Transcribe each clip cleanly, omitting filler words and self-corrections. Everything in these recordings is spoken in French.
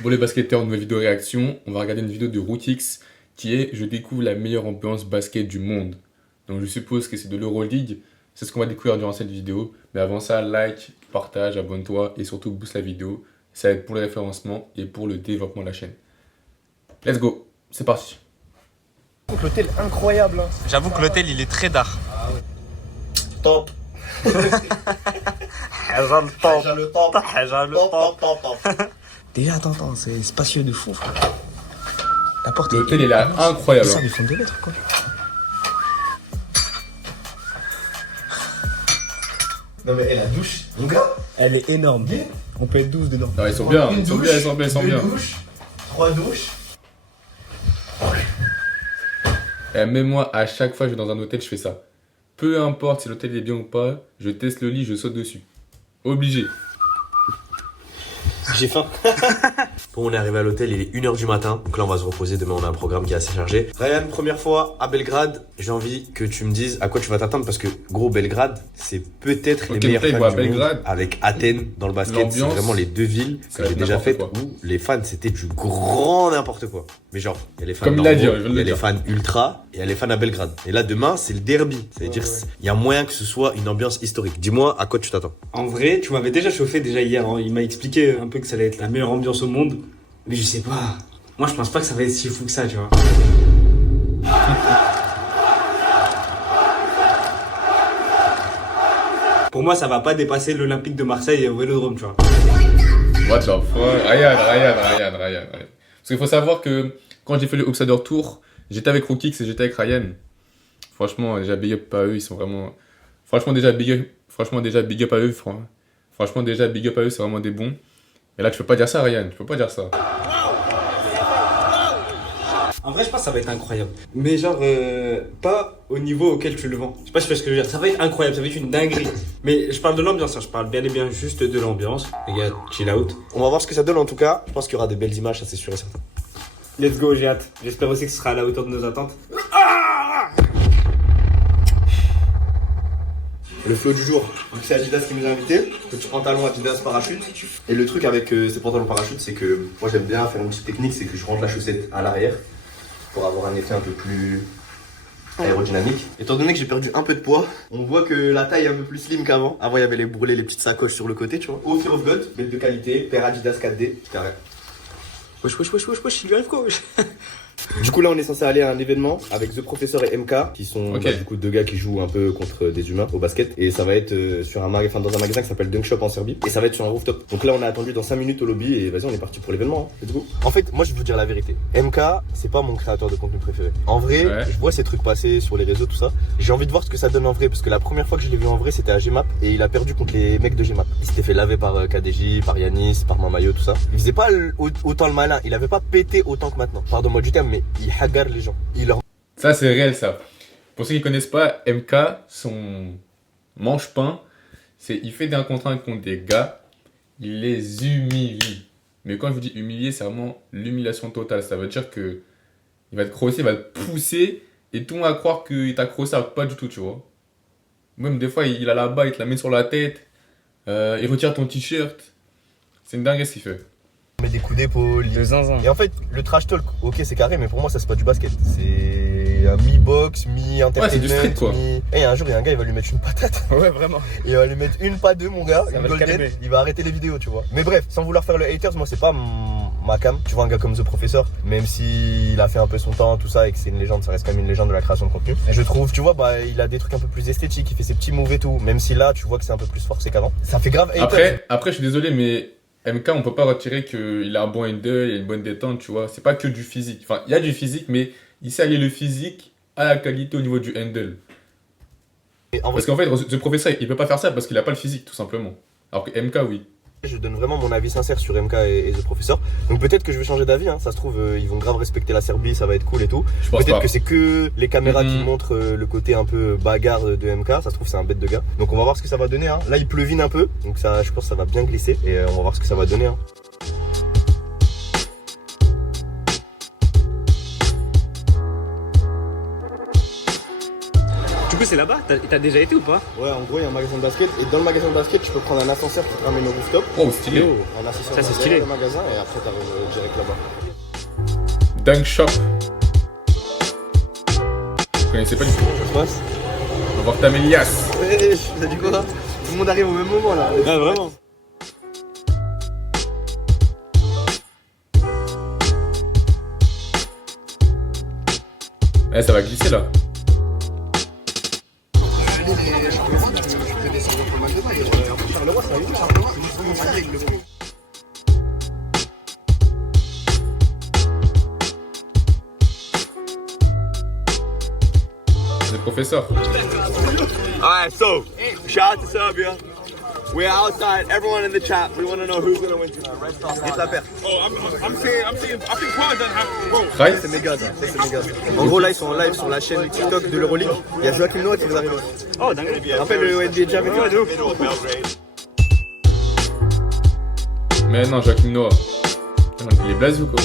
Pour les basketteurs, nouvelle vidéo réaction, on va regarder une vidéo de Rootix qui est Je découvre la meilleure ambiance basket du monde. Donc je suppose que c'est de l'Euroleague, c'est ce qu'on va découvrir durant cette vidéo. Mais avant ça, like, partage, abonne-toi et surtout booste la vidéo. Ça aide pour le référencement et pour le développement de la chaîne. Let's go, c'est parti. L'hôtel incroyable. Hein. J'avoue que l'hôtel il est très d'art. Top. Déjà, attends, c'est spacieux de fou, frère. La porte L'hôtel est là, incroyable. Ça, ils font 2 mètres, quoi. Non, mais la douche, mon gars, elle est énorme. On peut être 12 dedans. Non, ils sont bien, ils sont bien. 2 douches, 3 douches. Et même moi, à chaque fois que je vais dans un hôtel, je fais ça. Peu importe si l'hôtel est bien ou pas, je teste le lit, je saute dessus. Obligé. J'ai faim. Bon, on est arrivé à l'hôtel, il est 1h du matin. Donc là, on va se reposer. Demain, on a un programme qui est assez chargé. Ryan, première fois à Belgrade. J'ai envie que tu me dises à quoi tu vas t'attendre parce que, gros, Belgrade, c'est peut-être les meilleurs fans du monde. Avec Athènes dans le basket, c'est vraiment les 2 villes que j'ai déjà faites où les fans, c'était du grand n'importe quoi. Mais genre, il y a les fans comme normaux, il y a les fans ultra et il y a les fans à Belgrade. Et là, demain, c'est le derby. C'est-à-dire, il y a moyen que ce soit une ambiance historique. Dis-moi à quoi tu t'attends. En vrai, tu m'avais déjà chauffé déjà hier. Hein. Il m'a expliqué un peu que ça allait être la meilleure ambiance au monde. Mais je sais pas. Moi, je pense pas que ça va être si fou que ça, tu vois. Pour moi, ça va pas dépasser l'Olympique de Marseille au Vélodrome, tu vois. What the fuck? Ryan. Parce qu'il faut savoir que quand j'ai fait le Outsider Tour, j'étais avec Rookix et j'étais avec Ryan. Franchement, déjà big up à eux, ils sont vraiment... Franchement, déjà big up à eux, franchement, déjà big up à eux, c'est vraiment des bons. Et là, tu peux pas dire ça, Ryan, tu peux pas dire ça. En vrai, je pense que ça va être incroyable. Mais genre, pas au niveau auquel tu le vends. Je sais pas si tu vois ce que je veux dire. Ça va être incroyable, ça va être une dinguerie. Mais je parle de l'ambiance, hein. Je parle bien et bien juste de l'ambiance. Les gars, chill out. On va voir ce que ça donne en tout cas. Je pense qu'il y aura des belles images, ça c'est sûr et certain. Let's go, j'ai hâte. J'espère aussi que ce sera à la hauteur de nos attentes. Le flow du jour, donc c'est Adidas qui nous a invités. Petit pantalon Adidas parachute. Et le truc avec ces pantalons parachute, c'est que moi j'aime bien faire une petite technique, c'est que je rentre la chaussette à l'arrière pour avoir un effet un peu plus aérodynamique. Étant donné que j'ai perdu un peu de poids, on voit que la taille est un peu plus slim qu'avant. Avant il y avait les bourrelets, les petites sacoches sur le côté, tu vois. Au Fear of God, belle de qualité, paire Adidas 4D, carré. Wesh, il lui arrive quoi, wesh. Du coup là on est censé aller à un événement avec The Professor et MK qui sont du coup 2 gars qui jouent un peu contre des humains au basket et ça va être sur dans un magasin qui s'appelle Dunk Shop en Serbie et ça va être sur un rooftop. Donc là on a attendu dans 5 minutes au lobby et vas-y on est parti pour l'événement, hein. Let's go. En fait moi je vais vous dire la vérité, MK c'est pas mon créateur de contenu préféré. En vrai je vois ces trucs passer sur les réseaux tout ça, j'ai envie de voir ce que ça donne en vrai parce que la première fois que je l'ai vu en vrai c'était à Gmap et il a perdu contre les mecs de Gmap. Il s'était fait laver par KDJ, par Yanis, par Mamayo tout ça. Il faisait pas autant le malin, il avait pas pété autant que maintenant. Pardon-moi du terme mais il hagar les gens. Ça, c'est réel, ça. Pour ceux qui connaissent pas, MK, son manche-pain, c'est il fait des contrats contre des gars, il les humilie. Mais quand je vous dis humilier, c'est vraiment l'humiliation totale. Ça veut dire que il va te crosser, il va te pousser, et tout le monde va croire qu'il t'a crossé, alors que pas du tout, tu vois. Même des fois, il a la balle, il te la met sur la tête, il retire ton t-shirt. C'est une dingue ce qu'il fait. On met des coups d'épaule, De zinzin. Et en fait, le trash talk, ok, c'est carré, mais pour moi, ça c'est pas du basket. C'est un mi-box, mi-entertainment. Ouais, c'est du street, quoi. Et un jour, il y a un gars, il va lui mettre une patate. Ouais, vraiment. Il va lui mettre une pas deux, mon gars, Ça une va le golden. calmer. Il va arrêter les vidéos, tu vois. Mais bref, sans vouloir faire le haters, moi, c'est pas ma cam. Tu vois, un gars comme The Professor, même s'il a fait un peu son temps, tout ça, et que c'est une légende, ça reste quand même une légende de la création de contenu. Je trouve, tu vois, bah, il a des trucs un peu plus esthétiques, il fait ses petits moves et tout. Même si là, tu vois que c'est un peu plus forcé qu'avant. Ça fait grave haters. Après, je suis désolé, mais MK, on peut pas retirer qu'il a un bon handle, il a une bonne détente, tu vois. C'est pas que du physique. Enfin, il y a du physique, mais il sait allier le physique à la qualité au niveau du handle. Parce qu'en fait, ce professeur, il peut pas faire ça parce qu'il a pas le physique, tout simplement. Alors que MK, oui. Je donne vraiment mon avis sincère sur MK et The Professor. Donc peut-être que je vais changer d'avis, hein. Ça se trouve, ils vont grave respecter la Serbie, ça va être cool et tout. Je pense Peut-être pas. que c'est que les caméras qui montrent le côté un peu bagarre de MK. Ça se trouve, c'est un bête de gars. Donc on va voir ce que ça va donner, hein. Là, il pleuvine un peu. Donc ça, je pense que ça va bien glisser. Et on va voir ce que ça va donner, hein. Du coup, c'est là-bas? T'as déjà été ou pas? Ouais, en gros, il y a un magasin de basket. Et dans le magasin de basket, tu peux prendre un ascenseur qui te ramène au rooftop. Oh, stylé. Un ascenseur Ça, c'est dans stylé. le magasin et après, t'arrives direct là-bas. Dunk Shop. Vous connaissez pas du tout. Ça se passe? On va voir Tamélias. Ouais, t'as dit quoi? Tout le monde arrive au même moment là. Ah, vraiment? Eh, ça va glisser là. C'est le professeur. Alright, so shout out to Serbia. We're outside. Everyone in the chat. We want to know who's gonna win tonight. Red Star. Get la paire. I'm seeing. I think Quad done have. Bro, Right? C'est méga ça, c'est méga. En gros, là, ils sont en live sur la chaîne TikTok de l'Euroleague. Il y a Joachim Noah qui vous arrive. Oh, dingue. Rappelle le NBA Jam et tout. Mais non, Joachim Noah. Il est blaze ou quoi?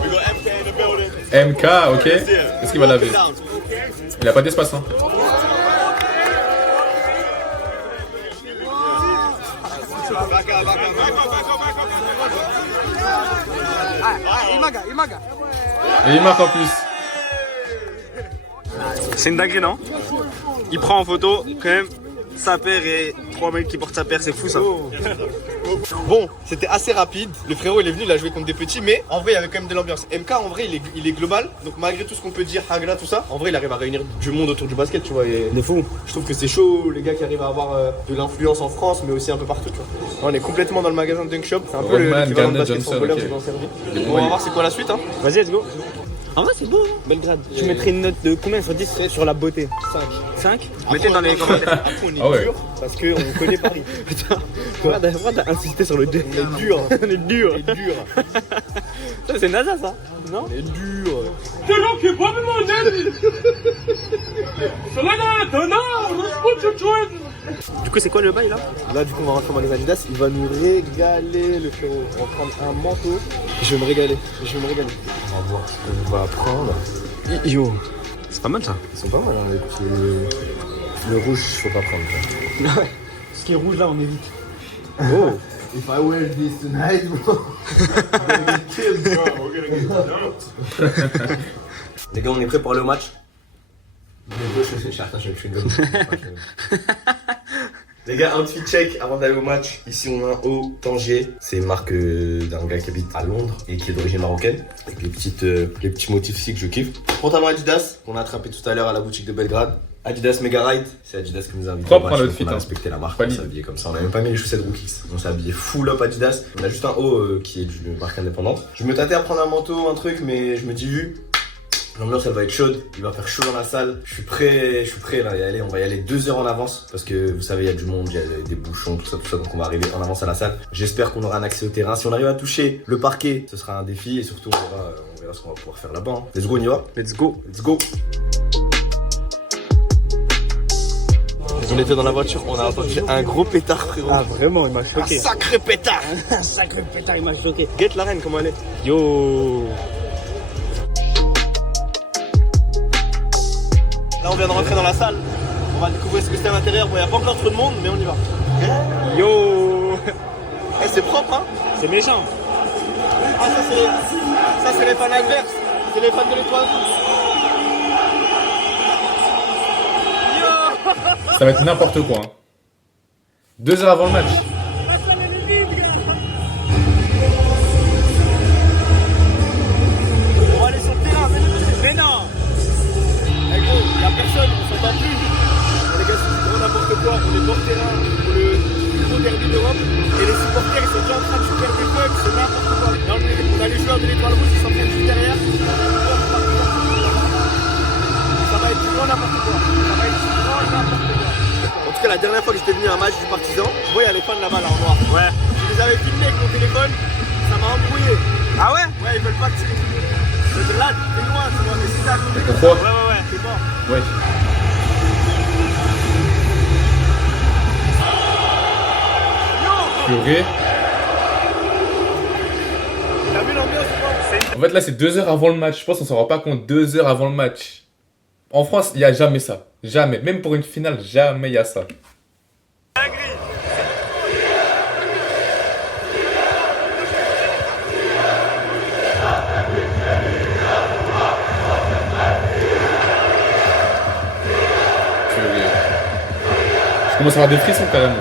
We got MK in the building. MK, ok. Est-ce qu'il va laver? Il a pas d'espace, hein? Back up, back up, back up, back up, back up. Et il marque en plus. C'est une dinguerie, non? Il prend en photo, quand même, sa paire et 3 mecs qui portent sa paire, c'est fou ça. Bon, c'était assez rapide. Le frérot, il est venu, il a joué contre des petits, mais en vrai, il y avait quand même de l'ambiance. MK, en vrai, il est global. Donc, malgré tout ce qu'on peut dire, Hagra, tout ça, en vrai, il arrive à réunir du monde autour du basket, tu vois. Il est fou. Je trouve que c'est chaud, les gars qui arrivent à avoir de l'influence en France, mais aussi un peu partout, tu vois. On est complètement dans le magasin de Dunk Shop. C'est un peu Rodman, l'équivalent de Garnett, basket Johnson, sans voleur, ok. ils nous ont servi. Des On va bons voir c'est quoi la suite, hein. Vas-y, let's go. En vrai, c'est beau, hein? Belgrade. Tu mettrais une note de combien sur 10 sur la beauté? 5. Mettez dans les commentaires. Après, on est Ah ouais. dur parce qu'on connaît Paris. Pourquoi t'as insisté sur le G? On est dur. On est dur. On est dur. Ça, c'est NASA, ça? Non? On est dur. Du coup, c'est quoi le bail là? Là, du coup, on va rentrer au magasin Adidas. Il va nous régaler, le frérot. On va prendre un manteau. Je vais me régaler. Je vais me régaler. On va voir ce qu'on va prendre. Yo, c'est pas mal ça. Ils sont pas mal, hein, les petits. Le rouge, faut pas prendre. Quoi. Ce qui est rouge là, on évite. Oh! If I wear this tonight, bro. Les gars, on est prêts pour le match? Les gars, un petit check avant d'aller au match. Ici, on a un haut Tangier. C'est une marque d'un gars qui habite à Londres et qui est d'origine marocaine. Avec les petits motifs ici que je kiffe. Pantalon Adidas qu'on a attrapé tout à l'heure à la boutique de Belgrade. Adidas Mega Ride, c'est Adidas qui nous a invités. Propre au match, à donc l'outfit, on a hein. respecté la marque, on Valide. s'est habillé comme ça. On a même pas mis les chaussettes Rookies. On s'est habillé full up Adidas. On a juste un haut qui est d'une marque indépendante. Je me tâtais à prendre un manteau, un truc, mais je me dis vu. L'ambiance elle va être chaude, il va faire chaud dans la salle. Je suis prêt là, y aller. On va y aller 2 heures en avance parce que vous savez, il y a du monde, il y a des bouchons, tout ça, donc on va arriver en avance à la salle. J'espère qu'on aura un accès au terrain. Si on arrive à toucher le parquet, ce sera un défi et surtout on verra ce qu'on va pouvoir faire là-bas. Hein. Let's go, on y va. Let's go. Let's go. On était dans la voiture, on a entendu un gros pétard, frérot. Ah, vraiment, il m'a choqué. Un sacré pétard. Un sacré pétard, il m'a choqué. Guette la reine, comment elle est? Yo. Là, on vient de rentrer dans la salle. On va découvrir ce que c'est à l'intérieur. Bon, il n'y a pas encore trop de monde, mais on y va. Yo. Eh, c'est propre, hein? C'est méchant. Ah, ça, c'est les fans adverses. C'est les fans de l'étoile. Ça va être n'importe quoi. Hein. 2 heures avant le match. On va aller sur le terrain, Mais non. Eh gros, il n'y a personne, on s'entend plus. Les gars, c'est gros n'importe quoi. On est hors terrain pour le plus gros derby d'Europe. Et les supporters, ils sont déjà en train de se faire des bugs, c'est n'importe quoi. Là, on a les joueurs de l'étoile rouge, ils sont en train de jouer derrière. Ça va être grand n'importe quoi. Ça va être grand n'importe quoi. En tout cas, la dernière fois que j'étais venu à un match du Partizan, tu vois, il y a les fans là-bas, là, en noir. Ouais. Je les avais filmés avec mon téléphone, ça m'a embrouillé. Ah ouais? Ouais, ils veulent pas que tu... C'est là, t'es loin, tu vois, mais si t'as compris, Pourquoi? Ouais. t'es mort. Ouais. Purée. T'as vu l'ambiance ou pas? C'est une En fait, là, c'est 2 heures avant le match. Je pense qu'on s'en rend pas compte. 2 heures avant le match. En France, il n'y a jamais ça. Jamais. Même pour une finale, jamais il y a ça. Je commence à avoir des frissons carrément.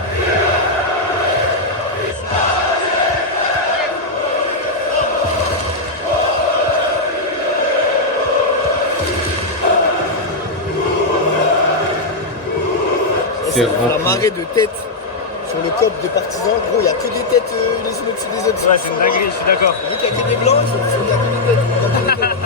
C'est la marée de têtes sur le cop des partisans. Gros, il n'y a que des têtes les unes au-dessus des autres. Ouais, c'est une dinguerie, je suis d'accord. Vu qu'il n'y a que des blancs, il n'y a que des têtes. Il y a que des têtes.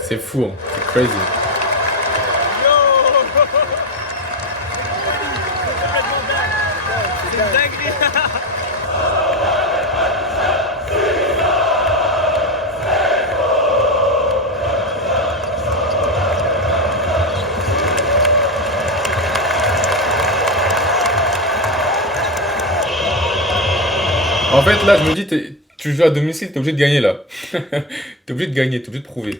C'est fou, hein. C'est crazy. C'est une dinguerie. En fait, là, je me dis, tu joues à domicile, t'es obligé de gagner, là. T'es obligé de gagner, t'es obligé de prouver.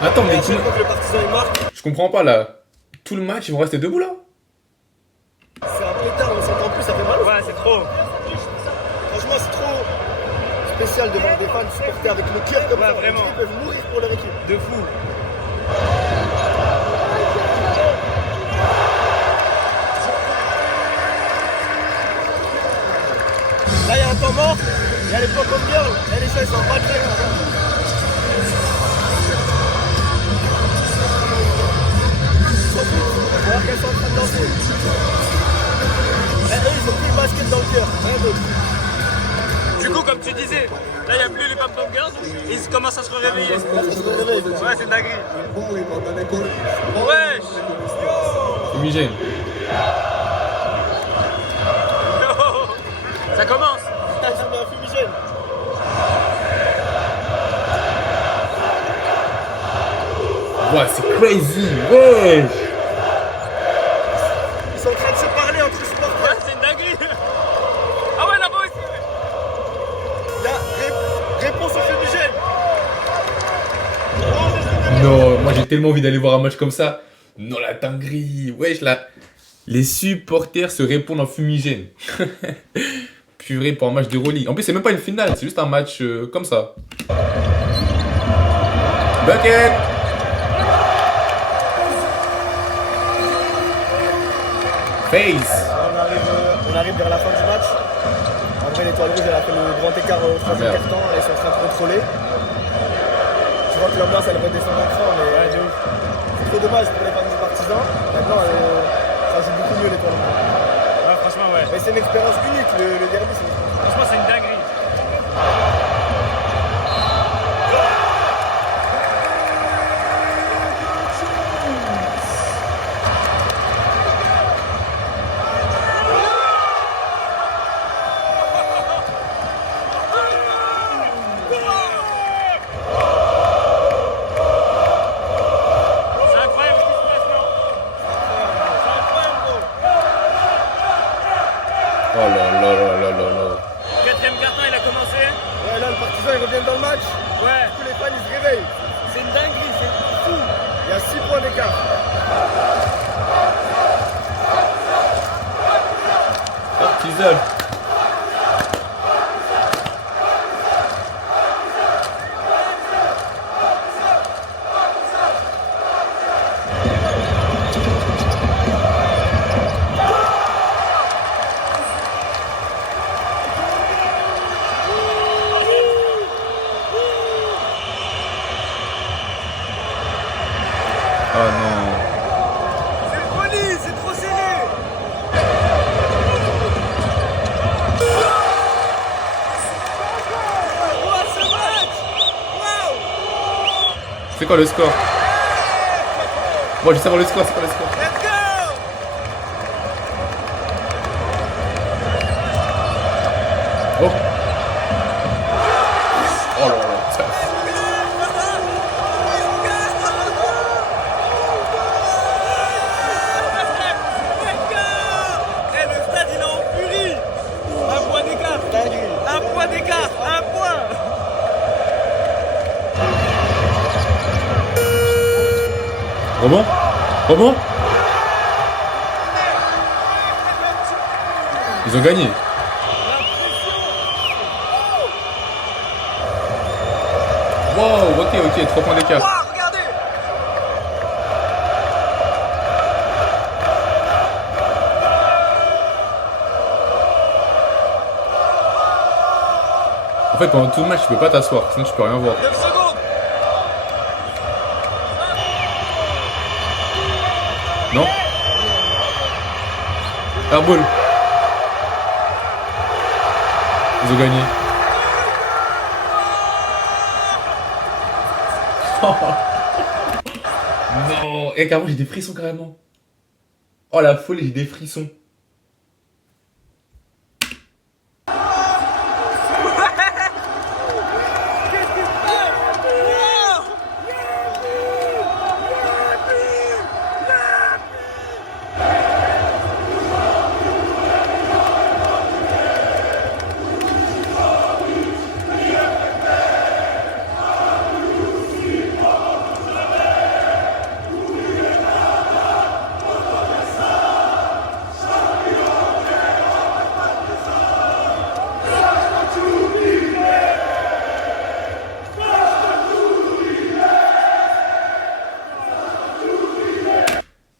Attends, mais Le partisan il marque. je comprends pas, là. Tout le match, ils vont rester debout, là? C'est un pétard, on s'entend plus, ça fait mal. Ouais, c'est trop. Franchement, c'est trop spécial de voir des fans supporter avec le cœur comme Ouais, ça. vraiment. Ils peuvent mourir pour leur équipe. De fou. Là, il y a un temps mort, il y a les pop up girls, et les chats ils sont pas très grands. On voit qu'elles sont en train de danser. Et eux, ils ont plus le basket dans le cœur, rien d'autre. Du coup, comme tu disais, là, il n'y a plus les pom-pom girls. Ils commencent à se réveiller. Ça se réveille. Ouais, c'est une dinguerie. Wesh. Fumigène. Ça commence. Putain, ils ont mis un fumigène. Ouais, c'est crazy. Ouais. Ils sont en train de se parler entre supporters. Ouais, c'est une dinguerie. Ah ouais, là-bas aussi. Il y a réponse au fumigène. Non, moi j'ai tellement envie d'aller voir un match comme ça. Non, la dinguerie. Wesh, là. Les supporters se répondent en fumigène. Purée pour un match de Euroleague. En plus, c'est même pas une finale, c'est juste un match comme ça. Bucket! Face! On arrive vers la fin du match. En vrai, l'étoile rouge, elle a fait le grand écart au troisième merde. quart-temps. Ils sont en train de contrôler. Tu vois que l'ambiance, elle redescend d'un cran, mais c'est trop dommage pour les fans du Partizan. Maintenant, ça joue beaucoup mieux l'étoile rouge. Ouais, franchement, ouais. Mais c'est une expérience unique, le derby, c'est une expérience. Franchement, c'est une dinguerie. C'est incroyable ce qui se passe, non? Oh là là là là là là. Quatrième carton, il a commencé. Ouais, là, le Partizan, ils reviennent dans le match. Ouais, Tous les fans, ils se réveillent. c'est une dinguerie. fou. Il y a 6 points d'écart. Hop, t'isole. Oh non. C'est folie, c'est trop serré. Wow, ce match. Wow. C'est quoi le score? Moi, je sais savoir le score, c'est quoi le score? Let's go. Oh. Oh là là, ça. Et le stade il est en furie. Un point d'écart. Un point d'écart. Un point. Rebond? Rebond? Ils ont gagné. Wow, ok, 3 points d'écart. Wow, regardez. En fait, pendant tout le match, tu peux pas t'asseoir, sinon tu peux rien voir. 9 secondes. Non? Airball. Ils ont gagné. Non. Et carrément, j'ai des frissons carrément. Oh la folie, j'ai des frissons.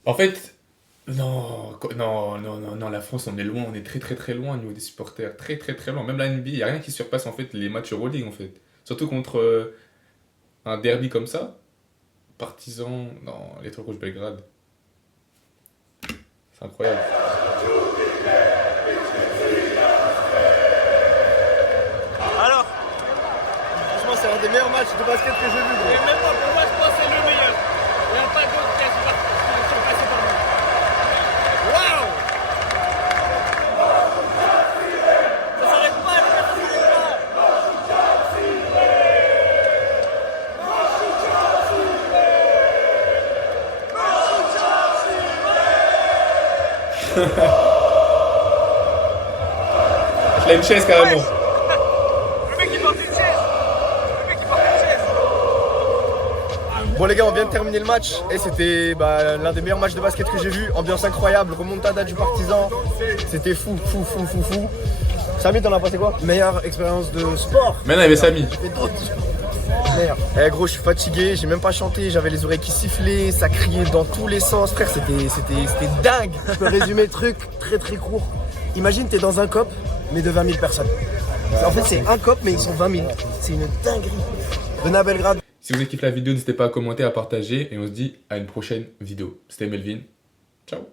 En fait, non, la France, on est loin, on est très loin au niveau des supporters, très loin. Même la NBA, il n'y a rien qui surpasse en fait les matchs Euroleague en fait. Surtout contre un derby comme ça, Partizan, non, l'Étoile Rouge Belgrade. C'est incroyable. Alors, Franchement, c'est un des meilleurs matchs de basket que j'ai vu, et gros. même moi, pour moi, je pense que c'est le meilleur. Il n'y a pas d'autre qui a surpassé par nous. Waouh. Ça s'arrête pas, les gars, ça s'arrête pas. Je l'ai une chaise carrément. Le mec, il porte une chaise. Le mec, il porte une chaise. Bon les gars, on vient de terminer le match et c'était l'un des meilleurs matchs de basket que j'ai vu. Ambiance incroyable, remontada du Partizan. C'était fou. Samy, t'en as pensé quoi? Meilleure expérience de sport. Maintenant, il y avait Samy. Merde. Eh gros, je suis fatigué, j'ai même pas chanté, j'avais les oreilles qui sifflaient, ça criait dans tous les sens, frère, c'était dingue. Je peux résumer le truc très court. Imagine, t'es dans un COP, mais de 20 000 personnes. En fait, c'est un COP, mais ils sont 20 000. C'est une dinguerie. Venez à Belgrade. Si vous avez kiffé la vidéo, n'hésitez pas à commenter, à partager et on se dit à une prochaine vidéo. C'était Melvin. Ciao.